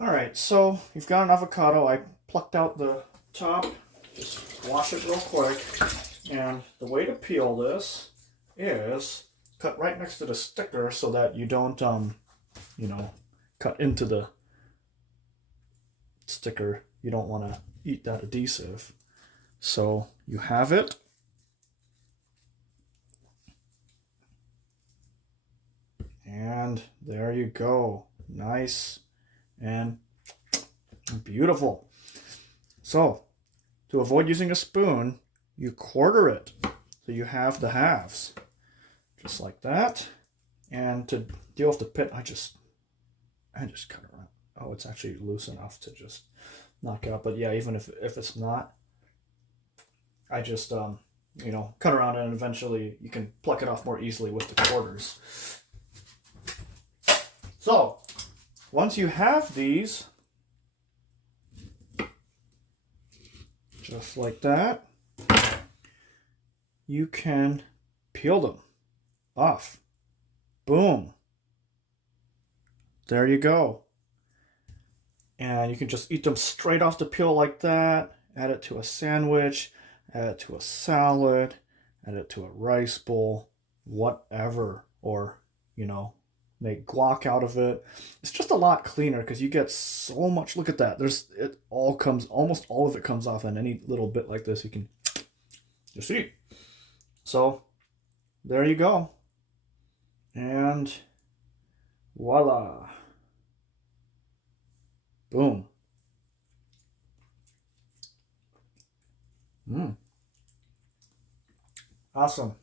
All right, so you've got an avocado. I plucked out the top. Just wash it real quick. And the way to peel this is cut right next to the sticker so that you don't, cut into the sticker. You don't want to eat that adhesive. So you have it. And there you go. Nice and beautiful. So, to avoid using a spoon, you quarter it. So you have the halves. Just like that. And to deal with the pit, I just cut it around. Oh, it's actually loose enough to just knock out. But yeah, even if it's not, I just, cut around it, and eventually you can pluck it off more easily with the quarters. So, once you have these, just like that, you can peel them off. Boom. There you go. And you can just eat them straight off the peel like that. Add it to a sandwich, add it to a salad, add it to a rice bowl, whatever. Or, make guac out of it. It's just a lot cleaner because you get so much. Look at that. Almost all of it comes off, and any little bit like this you can just eat. So there you go. And voila. Boom. Awesome.